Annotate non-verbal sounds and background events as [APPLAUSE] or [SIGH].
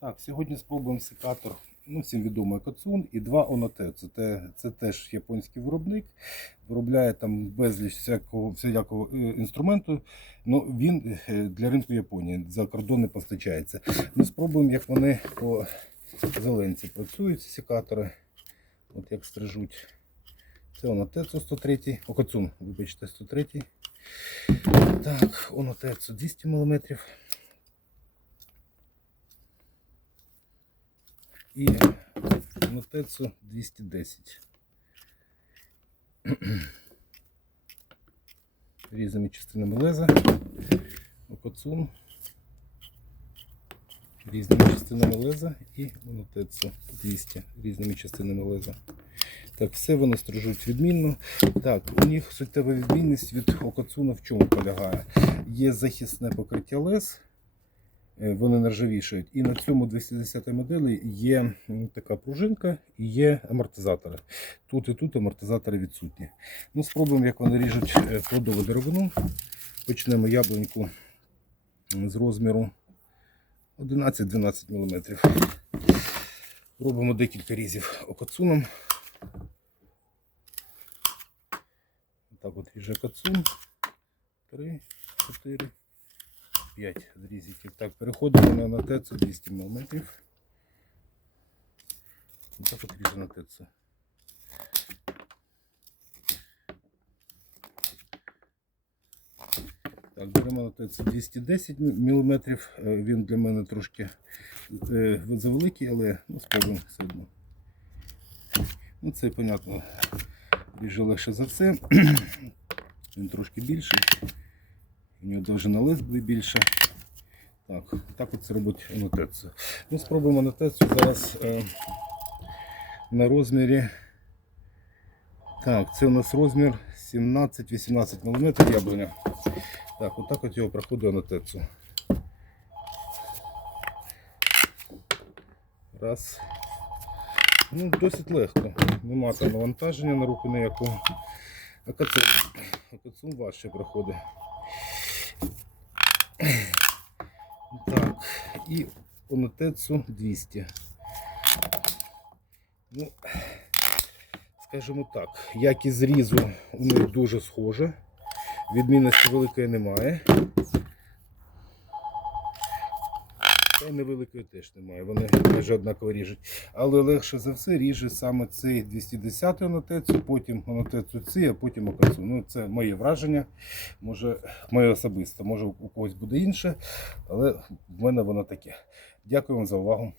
Так, сьогодні спробуємо секатор. Ну, всім відомий Коцун і два Оноте. Це, те, це теж японський виробник. Виробляє там безліч всякого, всякого е, інструменту. Ну, він е, для ринку Японії за кордон не постачається. Ми спробуємо, як вони по зеленці працюють, ці секатори. От як стрижуть. Це Оноте, це 103, о, Коцун, вибачте, 103. Так, Оноте 200 мм. І мотецу 210. Різними частинами леза, окоцун, різними частинами леза і монотецу 200 різними частинами леза. Так, все вони стрижуть відмінно. Так, у них суттєва відмінність від окоцуна в чому полягає? Є захисне покриття лез. Е, вони нержавішають. І на цьому 210 моделі є така пружинка і є амортизатори. Тут і тут амортизатори відсутні. Ну, спробуємо, як вони ріжуть е, плодову деревину. Почнемо яблуньку з розміру 11-12 мм. Робимо декілька різів окоцуном. Так от ріже окоцун. 3, 4, 5 зрізиків. Так, переходимо на натецу 200 мм. Так от ріже натецу. Так, беремо натецу 210 мм. Він для мене трошки е, завеликий, але ну, спробуємо все одно. Ну, це, понятно, ріже легше за все. [CLEARS THROAT] Він трошки більший. У нього довжина лезби більша. Так, так от це робить анотецію. Ну, спробуємо анотецію зараз е, на розмірі. Так, це у нас розмір 17-18 мм яблуня. Так, отак от його проходить анотецію. Раз. Ну, досить легко. Нема там навантаження на руку ніякого. А кацун, а кацун важче проходить. Так, і онотецу 200. Ну, скажімо так, якість зрізу у них дуже схожа. Відмінності великої немає. Та й невеликої теж немає. Вони майже однаково ріжуть. Але легше за все ріже саме цей 210 онотецю, потім анотецю ці, а потім окацу. Ну, це моє враження, може, моє особисте, може у когось буде інше, але в мене воно таке. Дякую вам за увагу.